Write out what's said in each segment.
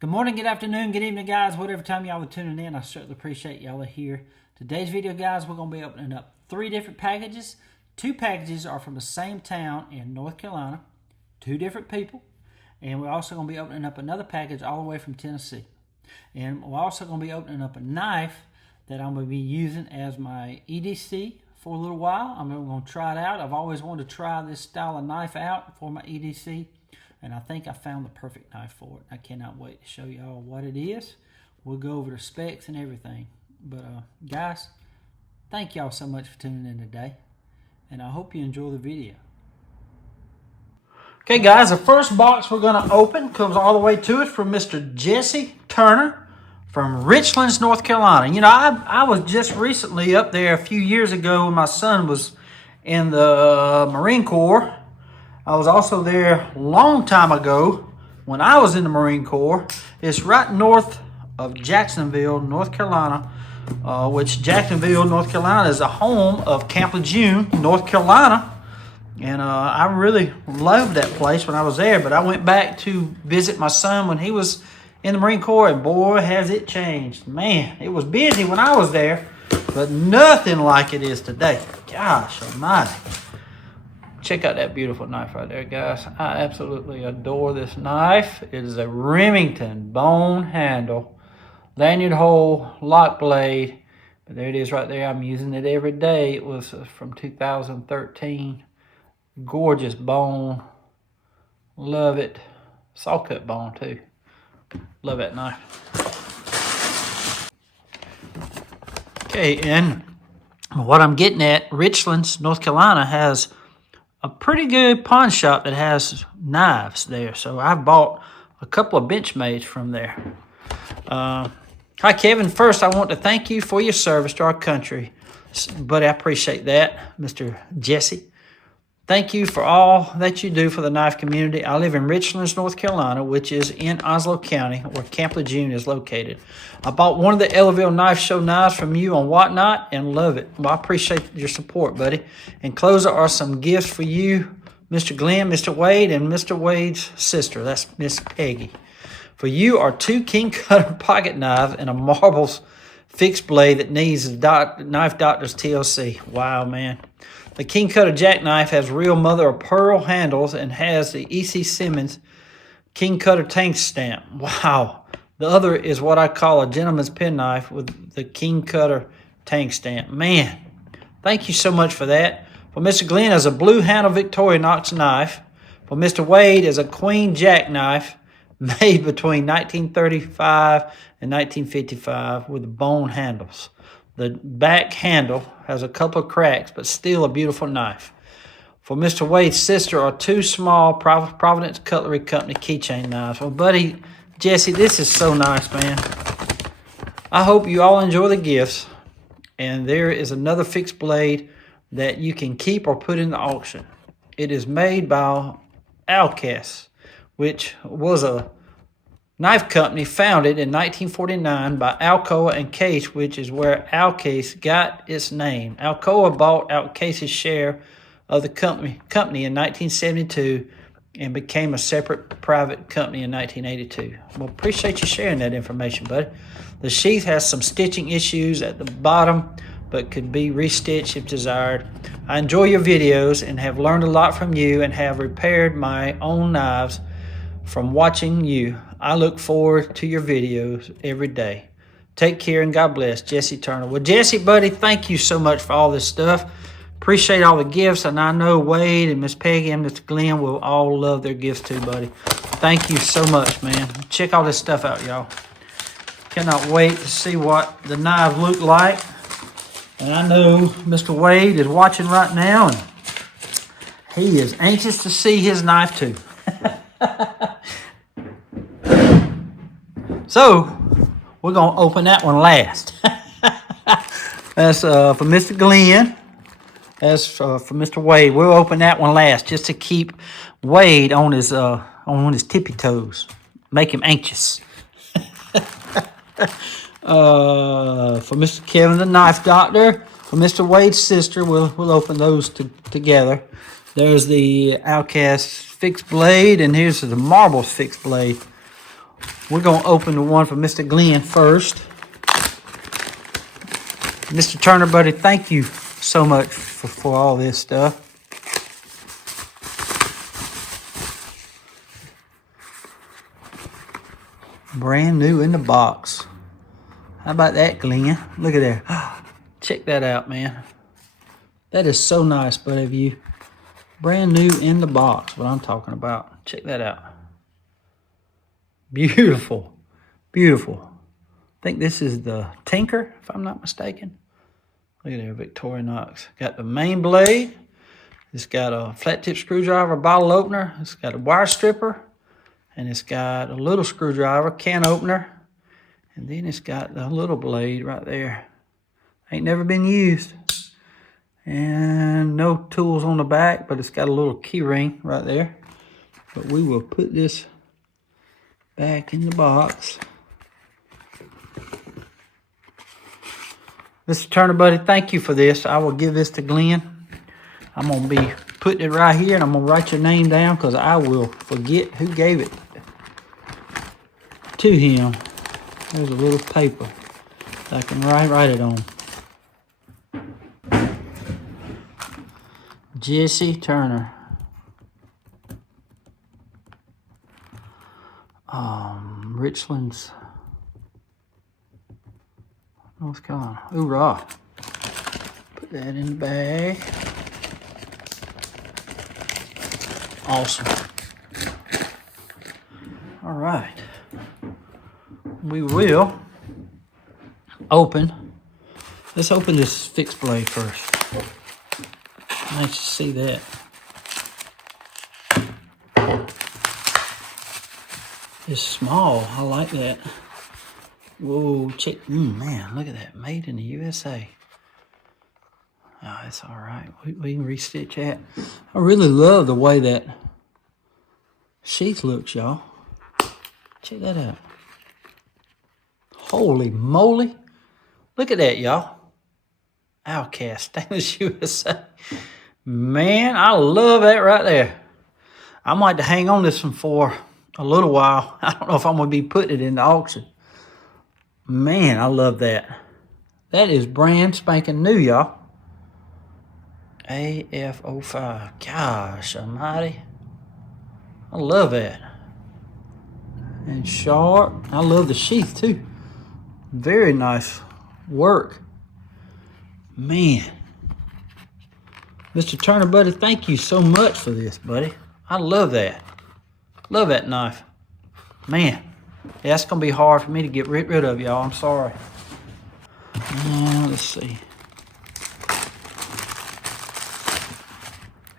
Good morning, good afternoon, good evening, guys. Whatever time y'all are tuning in, I certainly appreciate y'all are here. Today's video, guys, we're going to be opening up 3 different packages. 2 packages are from the same town in North Carolina. 2 different people. And we're also going to be opening up another package all the way from Tennessee. And we're also going to be opening up a knife that I'm going to be using as my EDC for a little while. I'm going to try it out. I've always wanted to try this style of knife out for my EDC. And I think I found the perfect knife for it. I cannot wait to show y'all what it is. We'll go over the specs and everything. But guys, thank y'all so much for tuning in today. And I hope you enjoy the video. Okay guys, the first box we're going to open comes all the way to it from Mr. Jesse Turner from Richlands, North Carolina. You know, I was just recently up there a few years ago when my son was in the Marine Corps. I was also there a long time ago when I was in the Marine Corps. It's right north of Jacksonville, North Carolina, which Jacksonville, North Carolina is the home of Camp Lejeune, North Carolina. And I really loved that place when I was there, but I went back to visit my son when he was in the Marine Corps, and boy, has it changed. Man, it was busy when I was there, but nothing like it is today. Gosh almighty. Check out that beautiful knife right there, guys. I absolutely adore this knife. It is a Remington bone handle, lanyard hole, lock blade. But there it is right there. I'm using it every day. It was from 2013. Gorgeous bone. Love it. Saw cut bone too. Love that knife. Okay, and what I'm getting at, Richlands, North Carolina has a pretty good pawn shop that has knives there. So I've bought a couple of Benchmades from there. Hi, Kevin. First, I want to thank you for your service to our country. Buddy, I appreciate that, Mr. Jesse. Thank you for all that you do for the knife community. I live in Richlands, North Carolina, which is in Onslow County, where Camp Lejeune is located. I bought one of the Ellaville Knife Show knives from you on Whatnot and love it. Well, I appreciate your support, buddy. Enclosed are some gifts for you, Mr. Glenn, Mr. Wade, and Mr. Wade's sister. That's Miss Peggy. For you are 2 King Cutter pocket knives and a marbles fixed blade that needs a knife doctor's TLC. Wow, man. The King Cutter jackknife has real mother of pearl handles and has the E.C. Simmons King Cutter tank stamp. Wow. The other is what I call a gentleman's penknife with the King Cutter tank stamp. Man, thank you so much for that. For Mr. Glenn is a blue handle Victorinox knife. For Mr. Wade is a Queen jackknife made between 1935 and 1955 with bone handles. The back handle has a couple of cracks, but still a beautiful knife. For Mr. Wade's sister are 2 small Providence Cutlery Company keychain knives. Well, buddy, Jesse, this is so nice, man. I hope you all enjoy the gifts. And there is another fixed blade that you can keep or put in the auction. It is made by Alcas, which was a knife company founded in 1949 by Alcoa and Case, which is where Alcase got its name. Alcoa bought Alcase's share of the company in 1972 and became a separate private company in 1982. Well, appreciate you sharing that information, buddy. The sheath has some stitching issues at the bottom, but could be restitched if desired. I enjoy your videos and have learned a lot from you and have repaired my own knives from watching you. I look forward to your videos every day. Take care and God bless. Jesse Turner. Well, Jesse, buddy, thank you so much for all this stuff. Appreciate all the gifts, and I know Wade and Miss Peggy and Mr. Glenn will all love their gifts too, buddy. Thank you so much, man. Check all this stuff out, y'all. Cannot wait to see what the knives look like. And I know Mr. Wade is watching right now, and he is anxious to see his knife too. So, we're going to open that one last. That's for Mr. Glenn. That's for Mr. Wade. We'll open that one last just to keep Wade on his tippy toes. Make him anxious. For Mr. Kevin, the knife doctor. For Mr. Wade's sister, we'll open those together. There's the Outcast fixed blade, and here's the marble fixed blade. We're going to open the one for Mr. Glenn first. Mr. Turner, buddy, thank you so much for all this stuff. Brand new in the box. How about that, Glenn? Look at that. Check that out, man. That is so nice, buddy, of you. Brand new in the box, what I'm talking about. Check that out. Beautiful. Beautiful. I think this is the Tinker, if I'm not mistaken. Look at there, Victorinox. Got the main blade. It's got a flat tip screwdriver, bottle opener. It's got a wire stripper. And it's got a little screwdriver, can opener. And then it's got the little blade right there. Ain't never been used. And no tools on the back, but it's got a little key ring right there. But we will put this back in the box. Mr. Turner, buddy, thank you for this. I will give this to Glenn. I'm going to be putting it right here, and I'm going to write your name down because I will forget who gave it to him. There's a little paper that I can write it on. Jesse Turner. Richlands, North Carolina. Hoorah. Put that in the bag. Awesome. All right. We will open. Let's open this fixed blade first. Nice to see that. It's small. I like that. Whoa, check. Man, look at that. Made in the USA. Oh, it's all right. We can restitch that. I really love the way that sheath looks, y'all. Check that out. Holy moly. Look at that, y'all. Outcast Stainless USA. Man, I love that right there. I might have to hang on this one for a little while. I don't know if I'm going to be putting it in the auction. Man, I love that. That is brand spanking new, y'all. AF05. Gosh almighty. I love that. And sharp. I love the sheath too. Very nice work. Man. Mr. Turner, buddy, thank you so much for this, buddy. I love that. Love that knife. Man. Yeah, that's going to be hard for me to get rid of, y'all. I'm sorry. Let's see.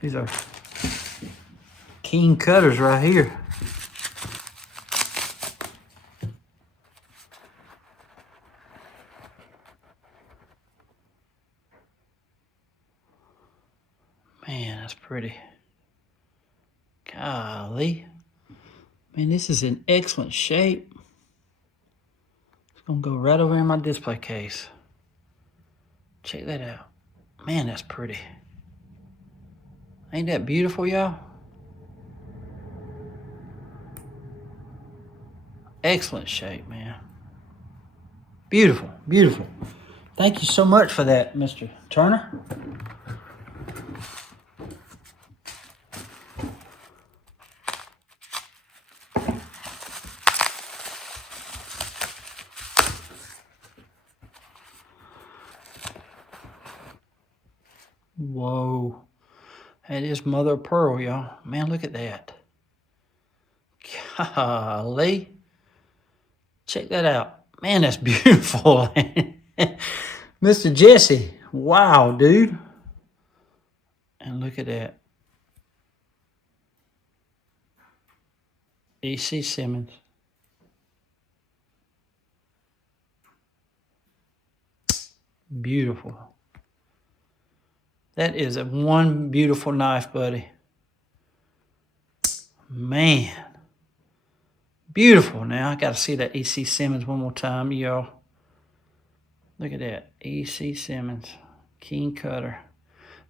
These are keen cutters right here. Man, that's pretty. Golly. Man, this is in excellent shape. It's going to go right over in my display case. Check that out. Man, that's pretty. Ain't that beautiful, y'all? Excellent shape, man. Beautiful, beautiful. Thank you so much for that, Mr. Turner. Whoa. That is mother of pearl, y'all. Man, look at that. Golly. Check that out. Man, that's beautiful. Mr. Jesse. Wow, dude. And look at that. EDC Simmons. Beautiful. That is one beautiful knife, buddy. Man. Beautiful. Now, I got to see that EC Simmons one more time, y'all. Look at that. EC Simmons. Keen cutter.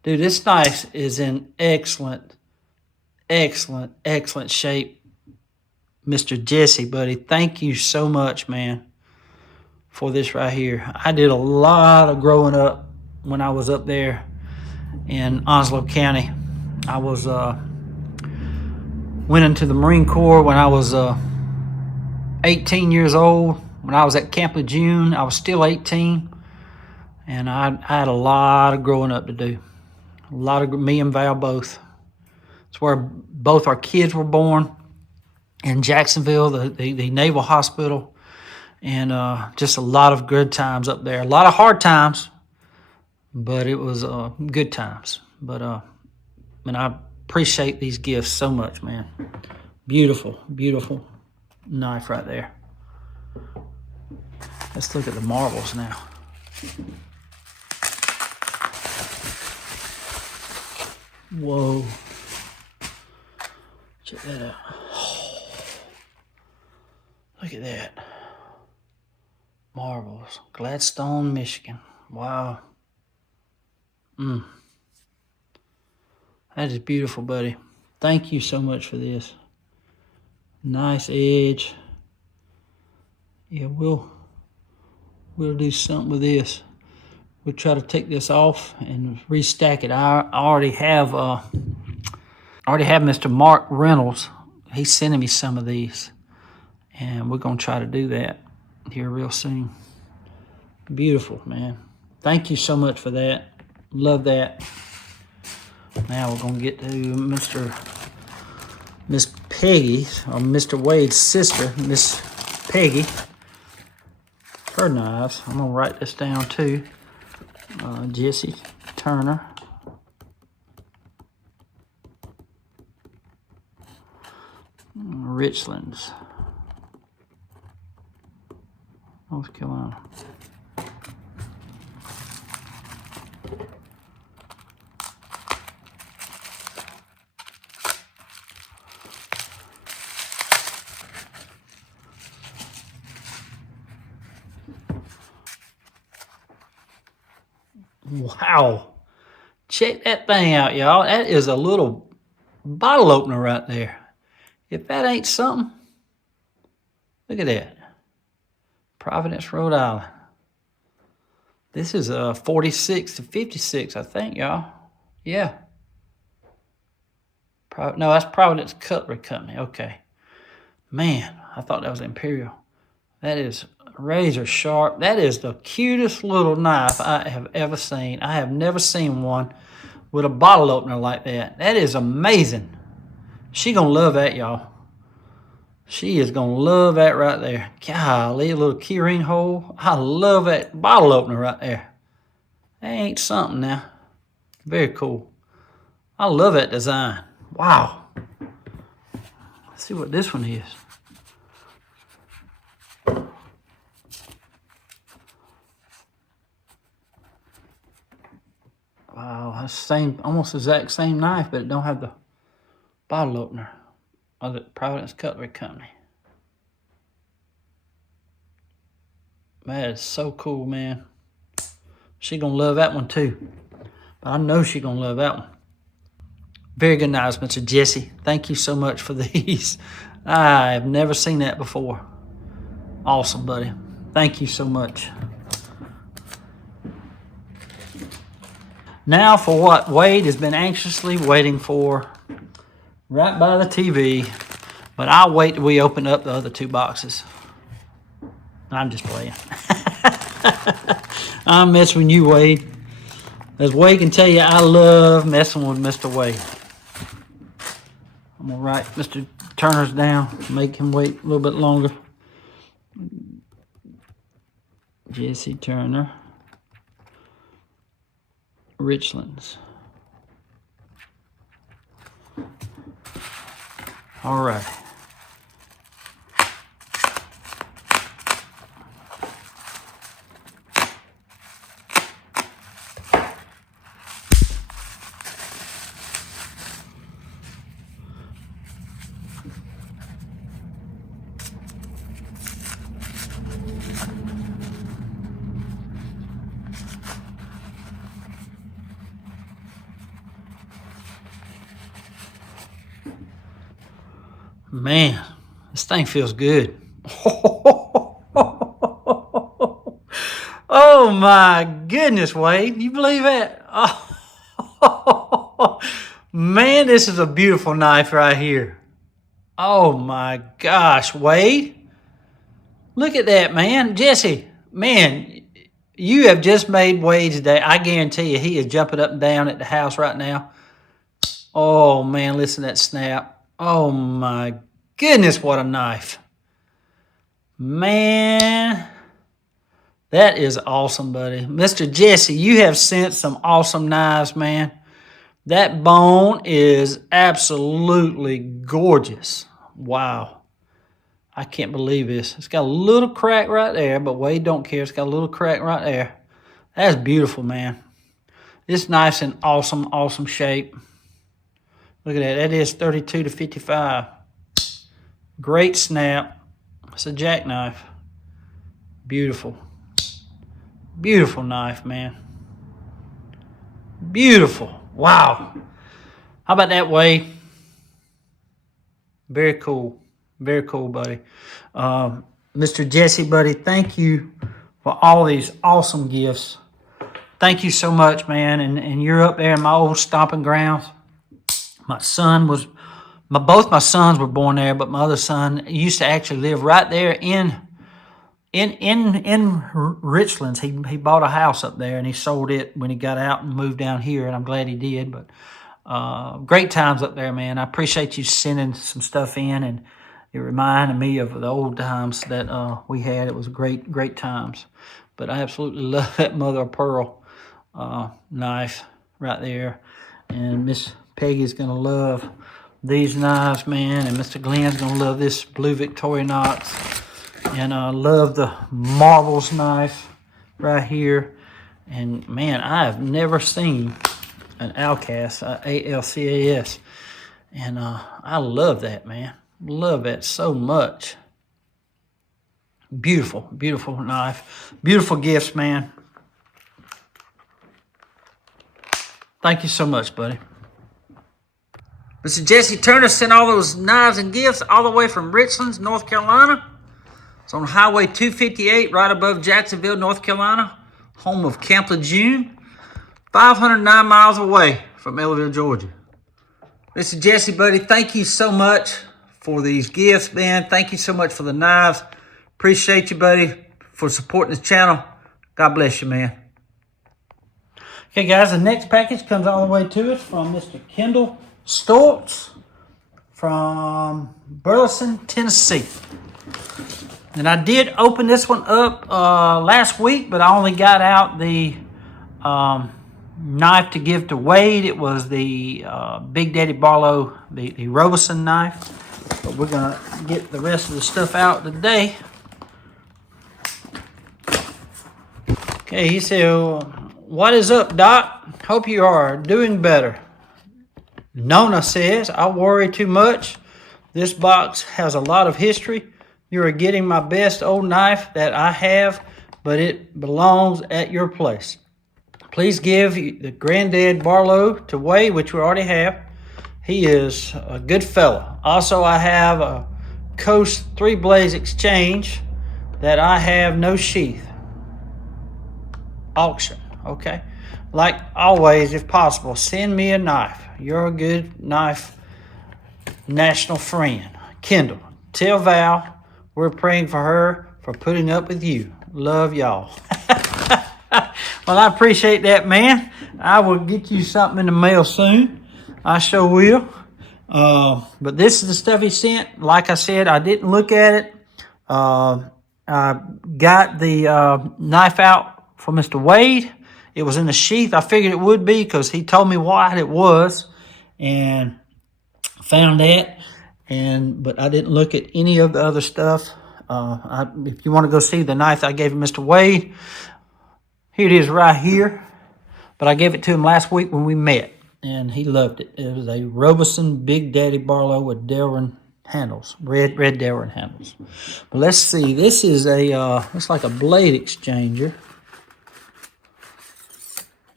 Dude, this knife is in excellent, excellent, excellent shape. Mr. Jesse, buddy. Thank you so much, man, for this right here. I did a lot of growing up when I was up there in Onslow County. I was went into the Marine Corps when I was 18 years old. When I was at Camp Lejeune, I was still 18, and I had a lot of growing up to do. A lot of me and Val both. It's where both our kids were born in Jacksonville, the Naval Hospital, and just a lot of good times up there. A lot of hard times, but it was good times. But and I appreciate these gifts so much, man. Beautiful, beautiful knife right there. Let's look at the marbles now. Whoa. Check that out. Oh, look at that. Marbles. Gladstone, Michigan. Wow. That is beautiful, buddy. Thank you so much for this. Nice edge. Yeah, we'll do something with this. We'll try to take this off and restack it. I already have Mr. Mark Reynolds. He's sending me some of these, and we're gonna try to do that here real soon. Beautiful, man. Thank you so much for that. Love that. Now we're gonna get to Miss Peggy, or Mr. Wade's sister, Miss Peggy. Her knives. I'm gonna write this down too. Jesse Turner. Richlands, North Carolina. Wow. Check that thing out, y'all. That is a little bottle opener right there. If that ain't something, look at that. Providence, Rhode Island. This is a 46 to 56, I think, y'all. Yeah. No, that's Providence Cutlery Company. Okay. Man, I thought that was Imperial. That is razor sharp. That is the cutest little knife I have ever seen. I have never seen one with a bottle opener like that. That is amazing. She gonna love that, y'all. She is gonna love that right there. Golly, a little keyring hole. I love that bottle opener right there. That ain't something now. Very cool. I love that design. Wow. Let's see what this one is. Wow, that's same, almost exact same knife, but it don't have the bottle opener of the Providence Cutlery Company. That is so cool, man. She gonna love that one too. But I know she gonna love that one. Very good knives, Mr. Jesse. Thank you so much for these. I have never seen that before. Awesome, buddy. Thank you so much. Now for what Wade has been anxiously waiting for, right by the TV. But I'll wait till we open up the other two boxes. I'm just playing. I'm messing with you, Wade. As Wade can tell you, I love messing with Mr. Wade. I'm gonna write Mr. Turner's down, make him wait a little bit longer. Jesse Turner. Richlands. All right. Man, This thing feels good. Oh my goodness, Wade. You believe that? Oh, man, this is a beautiful knife right here. Oh my gosh, Wade. Look at that, man. Jesse, man, you have just made Wade's day. I guarantee you he is jumping up and down at the house right now. Oh man, listen to that snap. Oh my goodness, what a knife. Man, that is awesome, buddy. Mr. Jesse, you have sent some awesome knives, man. That bone is absolutely gorgeous. Wow. I can't believe this. It's got a little crack right there, but Wade don't care. It's got a little crack right there. That's beautiful, man. This knife's in awesome, awesome shape. Look at that. That is 32 to 55. Great snap. It's a jackknife. Beautiful. Beautiful knife, man. Beautiful. Wow. How about that, Wade? Very cool. Very cool, buddy. Mr. Jesse, buddy, thank you for all these awesome gifts. Thank you so much, man. And you're up there in my old stomping grounds. Both my sons were born there, but my other son used to actually live right there in Richlands. He bought a house up there and he sold it when he got out and moved down here, and I'm glad he did. But great times up there, man. I appreciate you sending some stuff in, and it reminded me of the old times that we had. It was great times. But I absolutely love that mother of pearl knife right there. And Miss Peggy's going to love these knives, man. And Mr. Glenn's going to love this blue Victorinox. And I love the Marvels knife right here. And, man, I have never seen an Alcas, A-L-C-A-S. And I love that, man. Love that so much. Beautiful, beautiful knife. Beautiful gifts, man. Thank you so much, buddy. Mr. Jesse Turner sent all those knives and gifts all the way from Richlands, North Carolina. It's on Highway 258 right above Jacksonville, North Carolina, home of Camp Lejeune, 509 miles away from Ellaville, Georgia. Mr. Jesse, buddy, thank you so much for these gifts, man. Thank you so much for the knives. Appreciate you, buddy, for supporting this channel. God bless you, man. Okay, guys, the next package comes all the way to us from Mr. Kendall Stults from Burleson, Tennessee. And I did open this one up last week, but I only got out the knife to give to Wade. It was the Big Daddy Barlow, the Robeson knife. But we're going to get the rest of the stuff out today. Okay, he said, "What is up, Doc? Hope you are doing better." Nona says, "I worry too much. This box has a lot of history. You are getting my best old knife that I have, but it belongs at your place. Please give the Granddad Barlow to Wade, which we already have. He is a good fella. Also, I have a Coast 3 Blaze Exchange that I have no sheath. Auction." Okay. Like always, if possible, send me a knife. You're a good knife national friend. Kendall, tell Val we're praying for her for putting up with you. Love y'all. Well, I appreciate that, man. I will get you something in the mail soon. I sure will. But this is the stuff he sent. Like I said, I didn't look at it. I got the knife out for Mr. Wade. It was in the sheath. I figured it would be because he told me what it was, and found that. But I didn't look at any of the other stuff. If you want to go see the knife I gave Mr. Wade, here it is right here. But I gave it to him last week when we met, and he loved it. It was a Robeson Big Daddy Barlow with Delrin handles, red Delrin handles. But let's see. This is it's like a blade exchanger.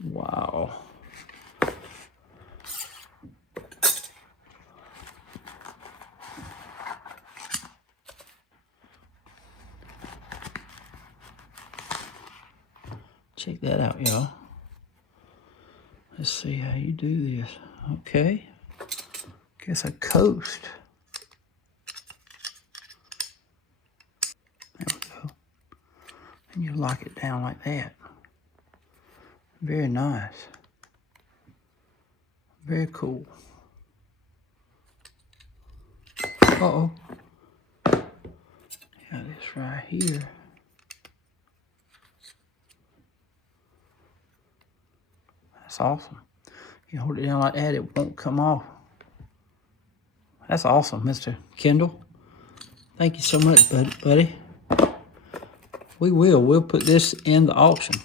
Wow. Check that out, y'all. Let's see how you do this. Okay. Guess a coast. There we go. And you lock it down like that. Very nice. Very cool. Uh-oh. Got this right here. That's awesome. You hold it down like that, it won't come off. That's awesome, Mr. Kendall. Thank you so much, buddy. We'll put this in the auction.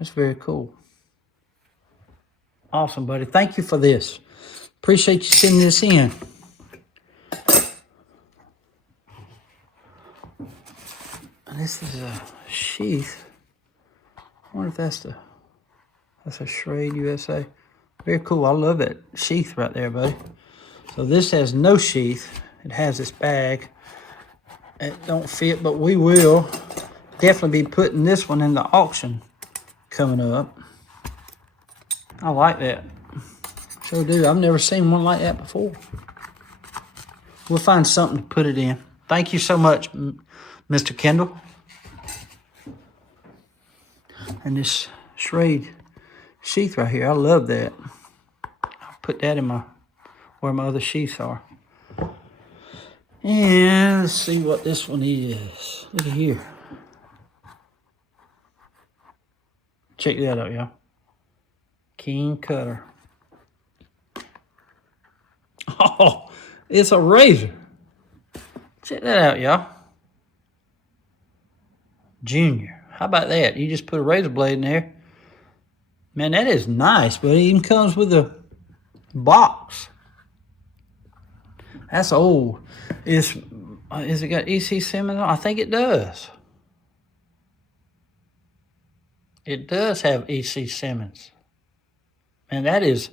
That's very cool. Awesome, buddy. Thank you for this. Appreciate you sending this in. And this is a sheath. I wonder if that's a Schrade USA. Very cool. I love that sheath right there, buddy. So this has no sheath. It has this bag. It don't fit, but we will definitely be putting this one in the auction coming up. I like that. Sure do. I've never seen one like that before. We'll find something to put it in. Thank you so much, Mr. Kendall. And this Schrade sheath right here, I love that. I'll put that in where my other sheaths are. And let's see what this one is. Look at here. Check that out, y'all. King cutter. Oh, it's a razor. Check that out, y'all. Junior. How about that? You just put a razor blade in there. Man, that is nice, but it even comes with a box. That's old. Is it got EDC Simmons on? I think it does. It does have EDC Simmons. Man, that is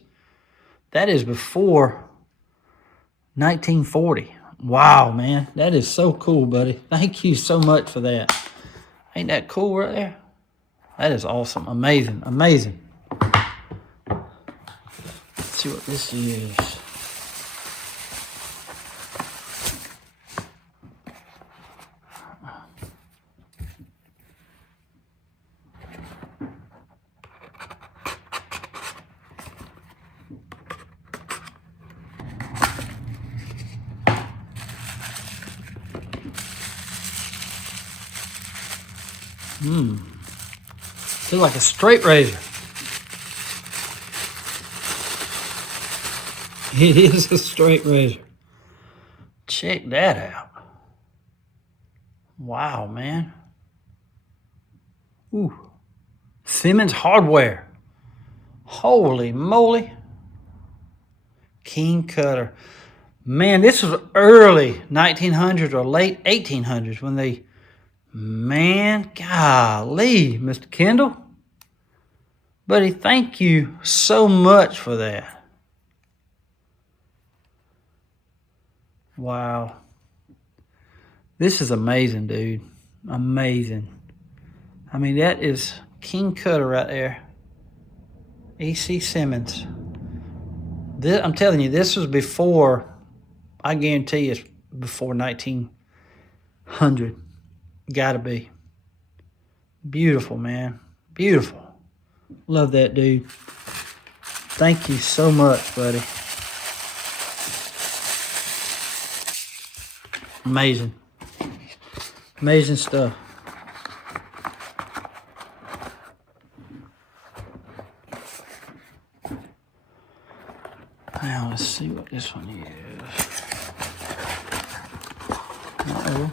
before 1940. Wow, man. That is so cool, buddy. Thank you so much for that. Ain't that cool right there? That is awesome. Amazing. Amazing. Let's see what this is. Looks like a straight razor. It is a straight razor. Check that out. Wow, man. Ooh. Simmons Hardware. Holy moly. King cutter. Man, this was early 1900s or late 1800s when they... Man, golly, Mr. Kendall. Buddy, thank you so much for that. Wow. This is amazing, dude. Amazing. I mean, that is King Cutter right there. EDC Simmons. I'm telling you, this was before, I guarantee it's before 1900. Gotta be. Beautiful, man. Beautiful. Love that, dude. Thank you so much, buddy. Amazing. Amazing stuff. Now, let's see what this one is. Uh-oh.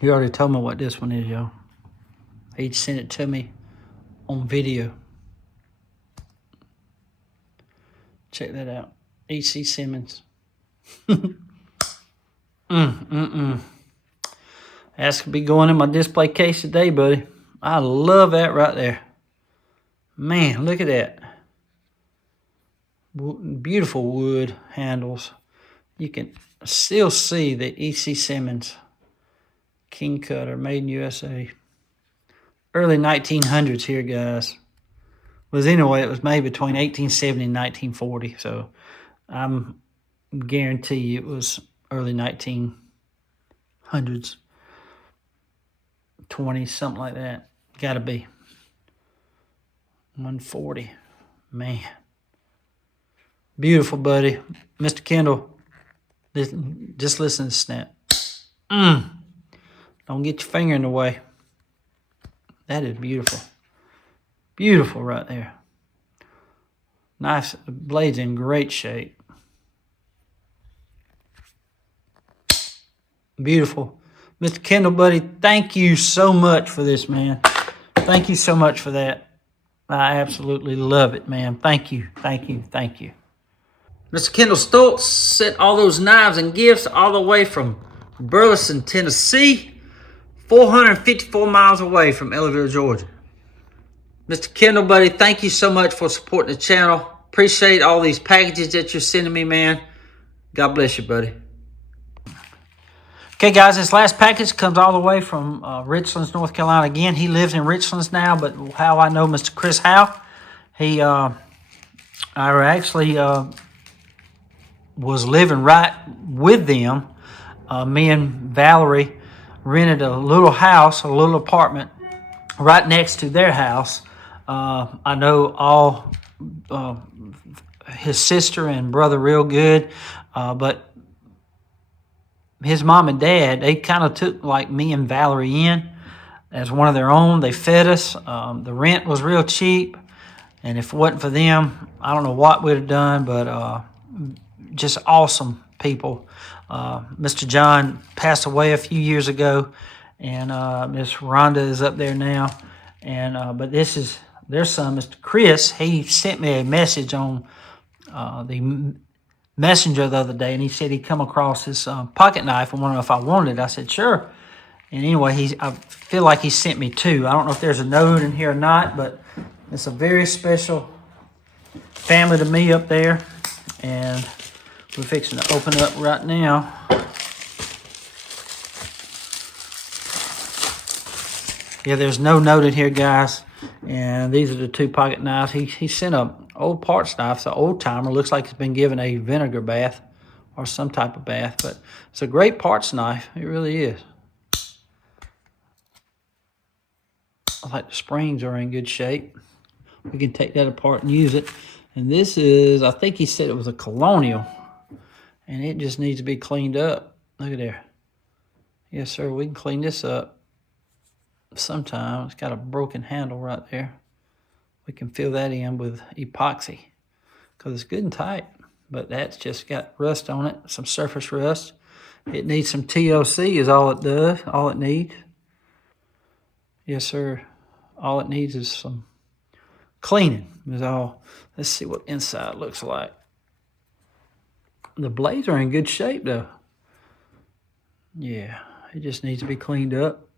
You already told me what this one is, y'all. He sent it to me on video. Check that out. EDC Simmons. That's gonna be going in my display case today, buddy. I love that right there. Man, look at that. Beautiful wood handles. You can still see the E.C. Simmons King Cutter, made in USA. Early 1900s here, guys. Anyway, it was made between 1870 and 1940. So I'm guarantee you it was early 1900s, 20s, something like that. Got to be 140. Man, beautiful, buddy. Mr. Kendall, just listen to the snap. Don't get your finger in the way. That is beautiful. Beautiful right there. Nice. The blade's in great shape. Beautiful. Mr. Kendall, buddy, thank you so much for this, man. Thank you so much for that. I absolutely love it, man. Thank you. Thank you. Thank you. Mr. Kendall Stults sent all those knives and gifts all the way from Burleson, Tennessee, 454 miles away from Ellaville, Georgia. Mr. Kendall, buddy, thank you so much for supporting the channel. Appreciate all these packages that you're sending me, man. God bless you, buddy. Okay, guys, this last package comes all the way from Richlands, North Carolina. Again, he lives in Richlands now, but how I know Mr. Chris Howe, I actually was living right with them. Me and Valerie rented a little house, a little apartment right next to their house. I know all his sister and brother real good, but his mom and dad, they kind of took like me and Valerie in as one of their own. They fed us. The rent was real cheap, and if it wasn't for them, I don't know what we'd have done, but just awesome people. Mr. John passed away a few years ago, and Miss Rhonda is up there now. And but this is their son, Mr. Chris. He sent me a message on the Messenger the other day, and he said he come across this pocket knife and wanted to know if I wanted it. I said, sure. And anyway, I feel like he sent me two. I don't know if there's a note in here or not, but it's a very special family to me up there. And we're fixing to open up right now. Yeah, there's no note in here, guys. And these are the two pocket knives. He sent a old parts knife. It's an old timer. Looks like it's been given a vinegar bath or some type of bath. But it's a great parts knife. It really is. I like the springs are in good shape. We can take that apart and use it. And this is, I think he said it was a Colonial. And it just needs to be cleaned up. Look at there. Yes, sir. We can clean this up sometime. It's got a broken handle right there. We can fill that in with epoxy because it's good and tight. But that's just got rust on it, some surface rust. It needs some TLC is all it does, all it needs. Yes, sir. All it needs is some cleaning is all. Let's see what inside looks like. The blades are in good shape, though. Yeah, it just needs to be cleaned up.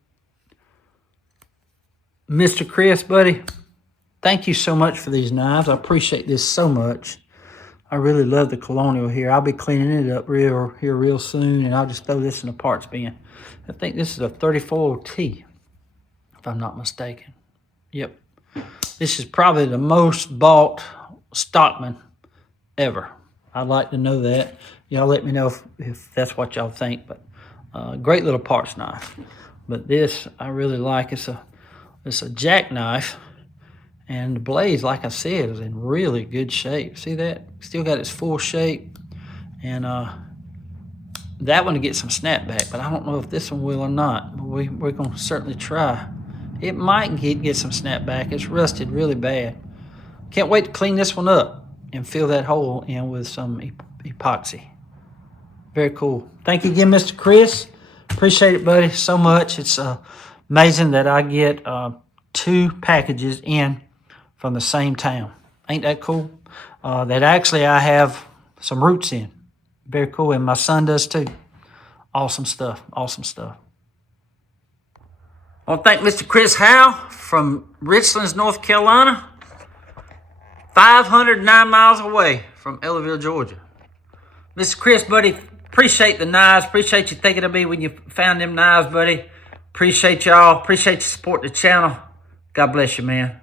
Mr. Chris, buddy, thank you so much for these knives. I appreciate this so much. I really love the Colonial here. I'll be cleaning it up real soon, and I'll just throw this in the parts bin. I think this is a 34T, if I'm not mistaken. Yep. This is probably the most bought Stockman ever. I'd like to know that. Y'all let me know if that's what y'all think. But great little parts knife. But this I really like. It's a jackknife, and the blades, like I said, is in really good shape. See that? Still got its full shape, and that one to get some snapback, but I don't know if this one will or not. But we're going to certainly try. It might get some snapback. It's rusted really bad. Can't wait to clean this one up and fill that hole in with some epoxy. Very cool. Thank you again, Mr. Chris. Appreciate it, buddy, so much. It's amazing that I get 2 packages in from the same town. Ain't that cool? That actually I have some roots in. Very cool, and my son does too. Awesome stuff, awesome stuff. I want to thank Mr. Chris Howe from Richlands, North Carolina, 509 miles away from Ellaville, Georgia. Mr. Chris, buddy, appreciate the knives. Appreciate you thinking of me when you found them knives, buddy. Appreciate y'all. Appreciate you supporting the channel. God bless you, man.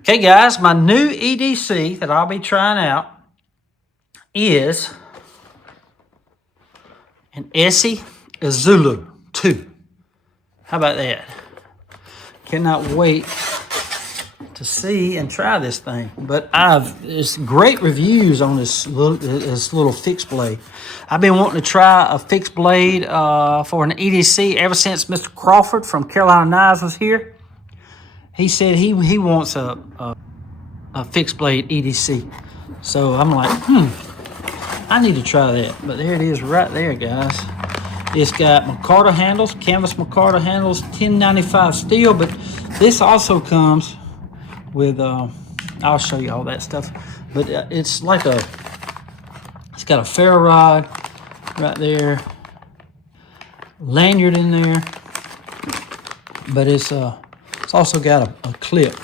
Okay, guys, my new EDC that I'll be trying out is an EDC Zulu 2. How about that? Cannot wait to see and try this thing. But there's great reviews on this little fixed blade. I've been wanting to try a fixed blade for an EDC ever since Mr. Crawford from Carolina Knives was here. He said he wants a fixed blade EDC. So I'm like, I need to try that. But there it is right there, guys. It's got micarta handles, canvas micarta handles, 1095 steel, but this also comes with, I'll show you all that stuff, but it's like it's got a ferro rod right there, lanyard in there, but it's also got a clip.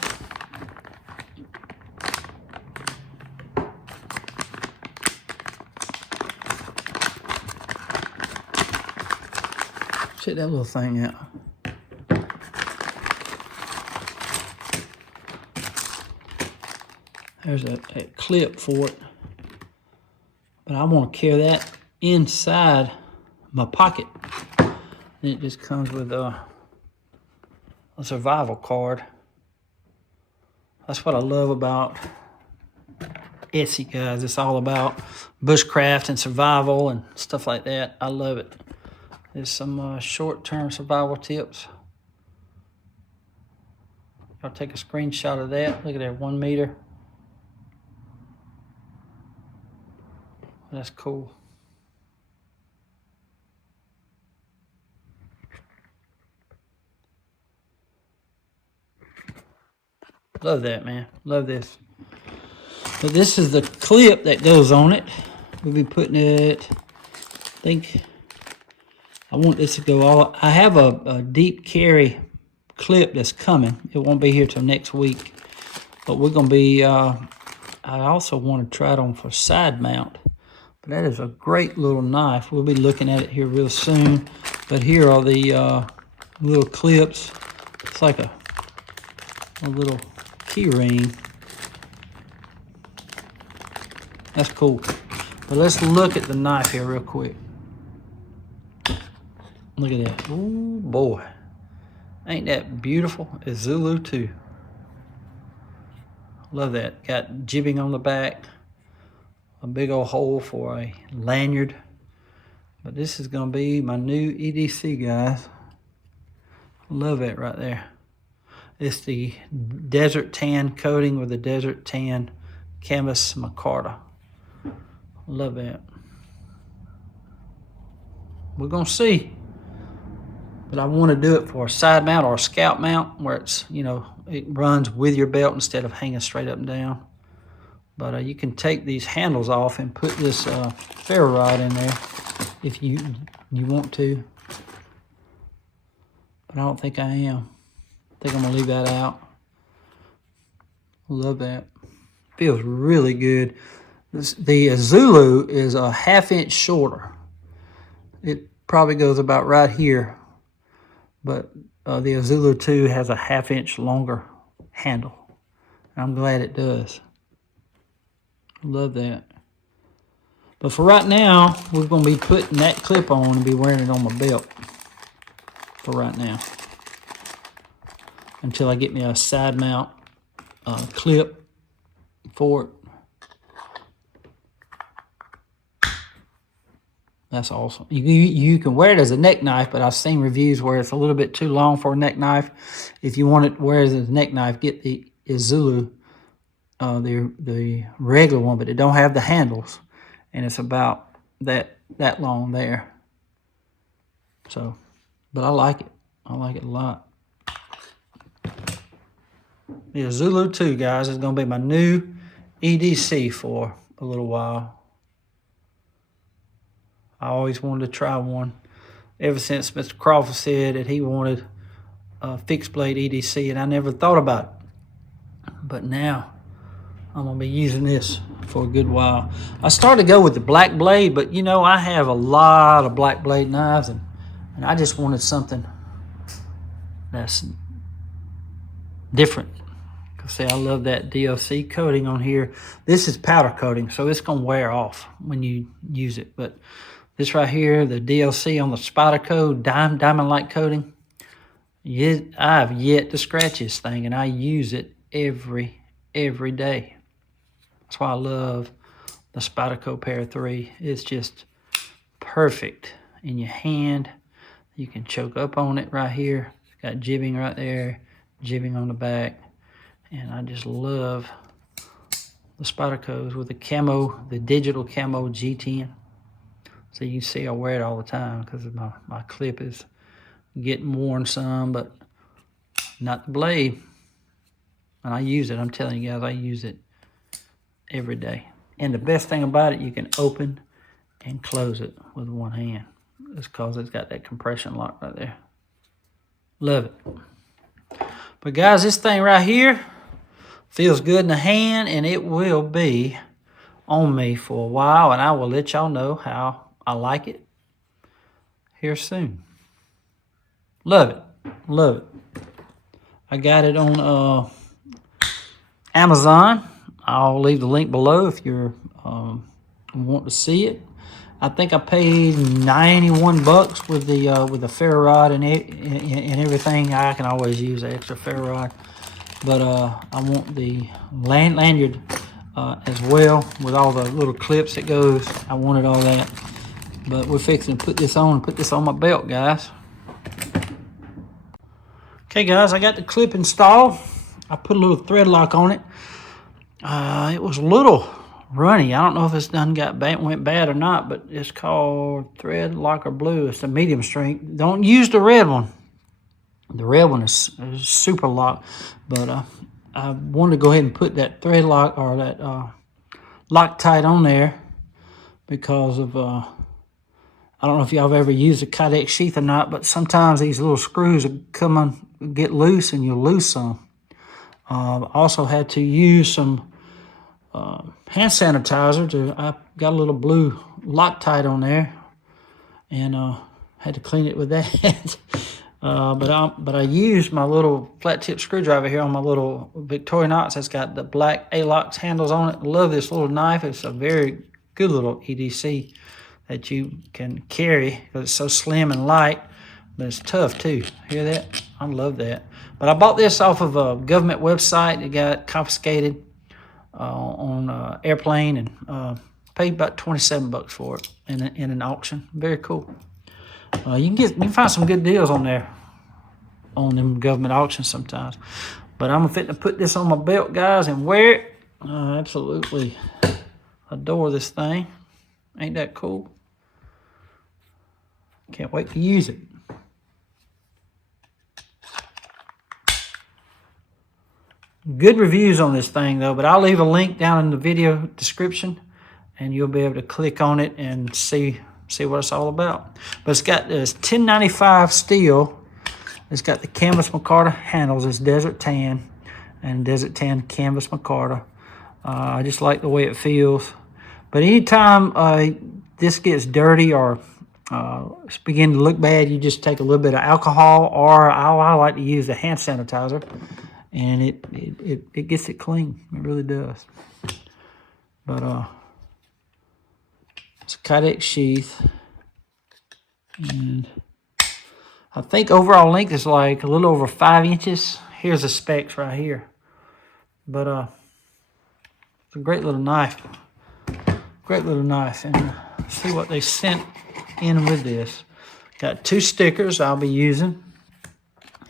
Check that little thing out. There's a clip for it. But I want to carry that inside my pocket. And it just comes with a survival card. That's what I love about Etsy, guys. It's all about bushcraft and survival and stuff like that. I love it. There's some short-term survival tips. I'll take a screenshot of that. Look at that, 1 meter. That's cool. Love that, man. Love this. But this is the clip that goes on it. We'll be putting it, I think, I want this to go all, I have a deep carry clip that's coming. It won't be here till next week. But we're going to be, I also want to try it on for side mount. But that is a great little knife. We'll be looking at it here real soon. But here are the little clips. It's like a little key ring. That's cool. But let's look at the knife here real quick. Look at that. Ooh, boy. Ain't that beautiful? It's Zulu 2. Love that. Got jibbing on the back. A big old hole for a lanyard. But this is going to be my new EDC, guys. Love it right there. It's the desert tan coating with the desert tan canvas micarta. Love that. We're going to see. But I want to do it for a side mount or a scout mount where it's, you know, it runs with your belt instead of hanging straight up and down. But you can take these handles off and put this ferro rod in there if you want to. But I don't think I am. I think I'm going to leave that out. Love that. Feels really good. The Zulu is a 1/2 inch shorter. It probably goes about right here. But the Zulu 2 has a 1/2 inch longer handle. I'm glad it does. Love that. But for right now, we're going to be putting that clip on and be wearing it on my belt. For right now. Until I get me a side mount clip for it. That's awesome. You can wear it as a neck knife, but I've seen reviews where it's a little bit too long for a neck knife. If you want it to wear it as a neck knife, get the Zulu, the regular one, but it don't have the handles, and it's about that long there. So, but I like it. I like it a lot. The Zulu 2, guys, is going to be my new EDC for a little while. I always wanted to try one. ever since Mr. Crawford said that he wanted a fixed blade EDC, and I never thought about it. But now I'm gonna be using this for a good while. I started to go with the black blade, but you know, I have a lot of black blade knives, and I just wanted something that's different. See, I love that DLC coating on here. This is powder coating, so it's gonna wear off when you use it. But this right here, the DLC on the Spyderco diamond-like coating, I've yet to scratch this thing, and I use it every day. That's why I love the Spyderco Para 3. It's just perfect in your hand. You can choke up on it right here. It's got jibbing right there, jibbing on the back. And I just love the Spydercos with the camo, the digital camo G10. So you can see I wear it all the time because my clip is getting worn some, but not the blade. And I use it. I'm telling you guys, I use it every day. And the best thing about it, you can open and close it with one hand. It's because it's got that compression lock right there. Love it. But guys, this thing right here feels good in the hand, and it will be on me for a while, and I will let y'all know how I like it here soon. Love it. Love it. I got it on Amazon. I'll leave the link below if you want to see it. I think I paid $91 with the ferro rod and everything. I can always use the extra ferro rod. But I want the lanyard as well with all the little clips that goes. I wanted all that. But we're fixing to put this on my belt, guys. Okay, guys, I got the clip installed. I put a little thread lock on it. It was a little runny. I don't know if it's went bad or not, but it's called Thread Locker Blue. It's a medium strength. Don't use the red one. The red one is super locked, but I wanted to go ahead and put that thread lock or that Loctite on there because of I don't know if y'all have ever used a Kydex sheath or not, but sometimes these little screws get loose and you'll lose some. Also had to use some hand sanitizer. I got a little blue Loctite on there, and had to clean it with that. But I used my little flat tip screwdriver here on my little Victorinox. That's got the black A-Lox handles on it. Love this little knife. It's a very good little EDC that you can carry because it's so slim and light, but it's tough too. Hear that? I love that. But I bought this off of a government website. It got confiscated on airplane, and paid about $27 for it in an auction. Very cool. You can find some good deals on there on them government auctions sometimes. But I'm fit to put this on my belt, guys, and wear it. I absolutely adore this thing. Ain't that cool? Can't wait to use it. Good reviews on this thing though, but I'll leave a link down in the video description, and you'll be able to click on it and see what it's all about. But it's got this 1095 steel. It's got the canvas micarta handles. It's desert tan and desert tan canvas micarta. I just like the way it feels. But anytime this gets dirty or it's beginning to look bad, you just take a little bit of alcohol, or I like to use the hand sanitizer, and it gets it clean. It really does. But it's a Kydex sheath, and I think overall length is like a little over 5 inches. Here's the specs right here. But it's a great little knife. Great little knife. And see what they sent in with this. Got 2 stickers I'll be using.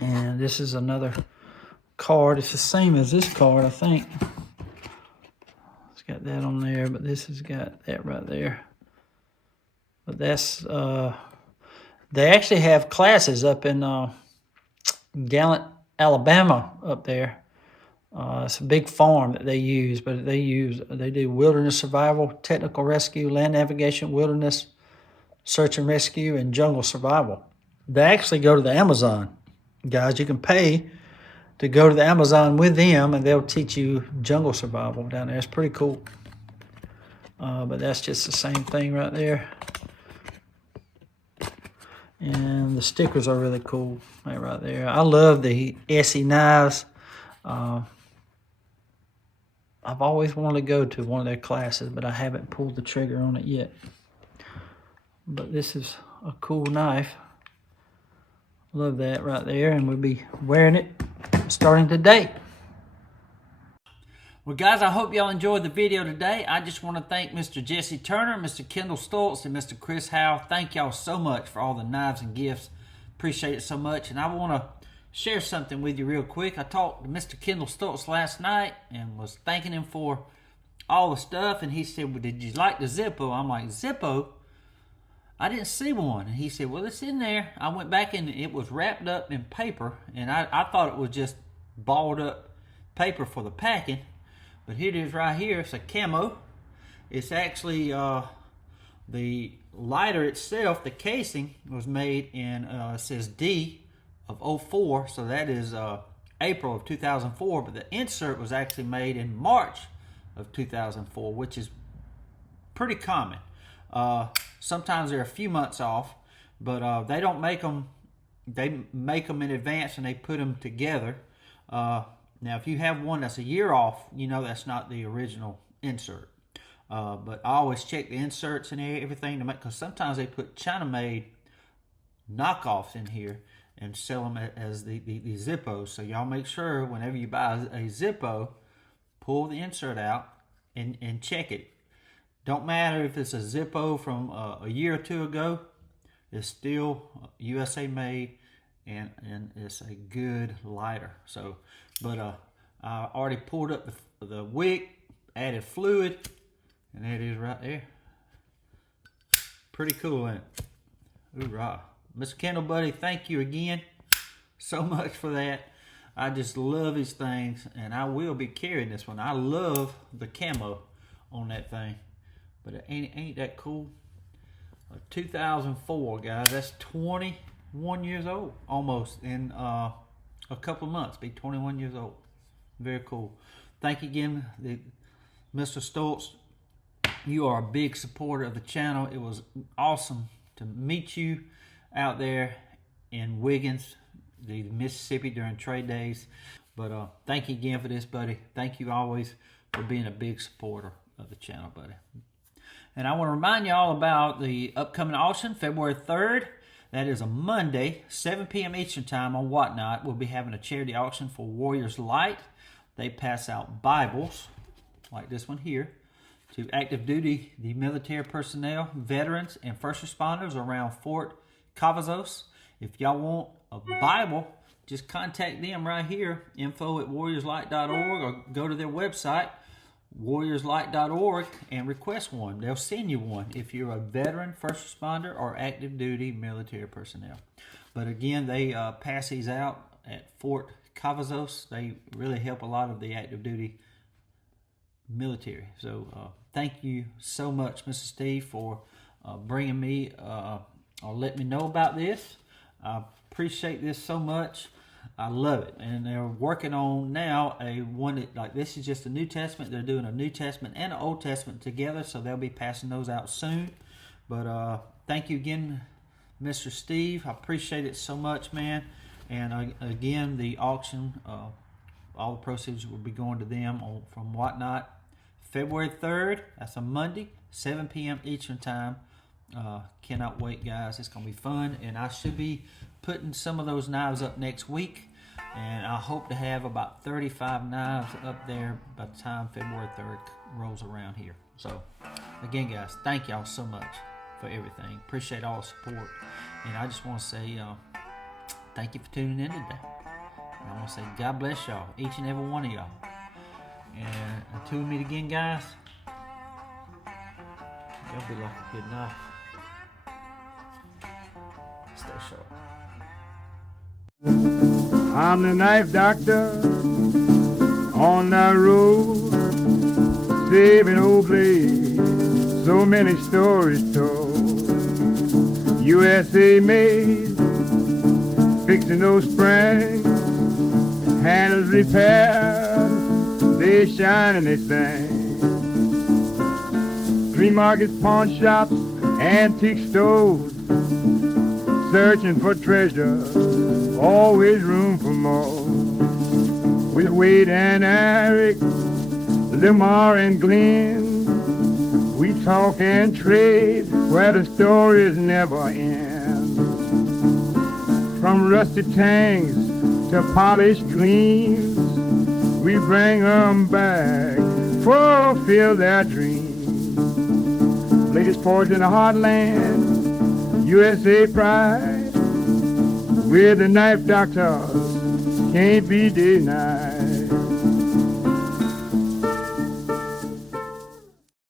And this is another card. It's the same as this card, I think. It's got that on there, but this has got that right there. But that's, they actually have classes up in Gallant, Alabama up there. It's a big farm that they use, but they do wilderness survival, technical rescue, land navigation, wilderness, search and rescue, and jungle survival. They actually go to the Amazon. Guys, you can pay to go to the Amazon with them, and they'll teach you jungle survival down there. It's pretty cool. But that's just the same thing right there. And the stickers are really cool right there. I love the Essie knives. I've always wanted to go to one of their classes, but I haven't pulled the trigger on it yet. But this is a cool knife. Love that right there, and we'll be wearing it starting today. Well, guys, I hope y'all enjoyed the video today. I just want to thank Mr. Jesse Turner, Mr. Kendall Stults, and Mr. Chris Howe. Thank y'all so much for all the knives and gifts. Appreciate it so much. And I want to share something with you real quick. I talked to Mr. Kendall Stults last night and was thanking him for all the stuff. And he said, well, did you like the Zippo? I'm like, Zippo? I didn't see one. And he said, well, it's in there. I went back and it was wrapped up in paper. And I thought it was just balled up paper for the packing. But here it is right here. It's a camo. It's actually the lighter itself, the casing, was made in, it says D of 04. So that is April of 2004. But the insert was actually made in March of 2004, which is pretty common. Sometimes they're a few months off, but they don't make them. They make them in advance and they put them together. Now, if you have one that's a year off, you know that's not the original insert. But I always check the inserts and everything to make, because sometimes they put China-made knockoffs in here and sell them as the Zippos. So y'all make sure whenever you buy a Zippo, pull the insert out and check it. Don't matter if it's a Zippo from a year or two ago. It's still USA made, and it's a good lighter. So, but I already pulled up the wick, added fluid, and there it is right there. Pretty cool, ain't it? Hoorah. Mr. Kendall, buddy, thank you again so much for that. I just love these things, and I will be carrying this one. I love the camo on that thing. But it ain't that cool? 2004, guys. That's 21 years old, almost, in a couple of months. Be 21 years old. Very cool. Thank you again, Mr. Stults. You are a big supporter of the channel. It was awesome to meet you out there in Wiggins, the Mississippi, during trade days. But thank you again for this, buddy. Thank you always for being a big supporter of the channel, buddy. And I want to remind you all about the upcoming auction, February 3rd. That is a Monday, 7 p.m. Eastern Time on Whatnot. We'll be having a charity auction for Warriors Light. They pass out Bibles, like this one here, to active duty, the military personnel, veterans, and first responders around Fort Cavazos. If y'all want a Bible, just contact them right here, info@warriorslight.org, or go to their website, warriorslight.org, and request one. They'll send you one if you're a veteran, first responder, or active duty military personnel. But again, they pass these out at Fort Cavazos. They really help a lot of the active duty military. So thank you so much, Mr. Steve, for bringing me or letting me know about this. I appreciate this so much. I love it. And they're working on now a one that, like, this is just a New Testament. They're doing a New Testament and an Old Testament together, so they'll be passing those out soon. But thank you again, Mr. Steve. I appreciate it so much, man. And again, the auction, all the proceeds will be going to them from Whatnot. February 3rd, that's a Monday, 7 p.m. Eastern Time. Cannot wait, guys. It's going to be fun. And I should be putting some of those knives up next week. And I hope to have about 35 knives up there by the time February 3rd rolls around here. So, again, guys, thank y'all so much for everything. Appreciate all the support. And I just want to say thank you for tuning in today. And I want to say God bless y'all, each and every one of y'all. And until we meet again, guys, y'all be like a good knife. Stay sharp. I'm the knife doctor on the road, saving old blades, so many stories told. USA made, fixing those springs, handles repaired, they shine and they sing. Green markets, pawn shops, antique stores, searching for treasure, always room for more. With Wade and Eric, Lamar and Glenn, we talk and trade where the stories never end. From rusty tanks to polished gleams, we bring them back, fulfill their dreams. Latest forge in the heartland, USA pride, we're the knife doctors, can't be denied.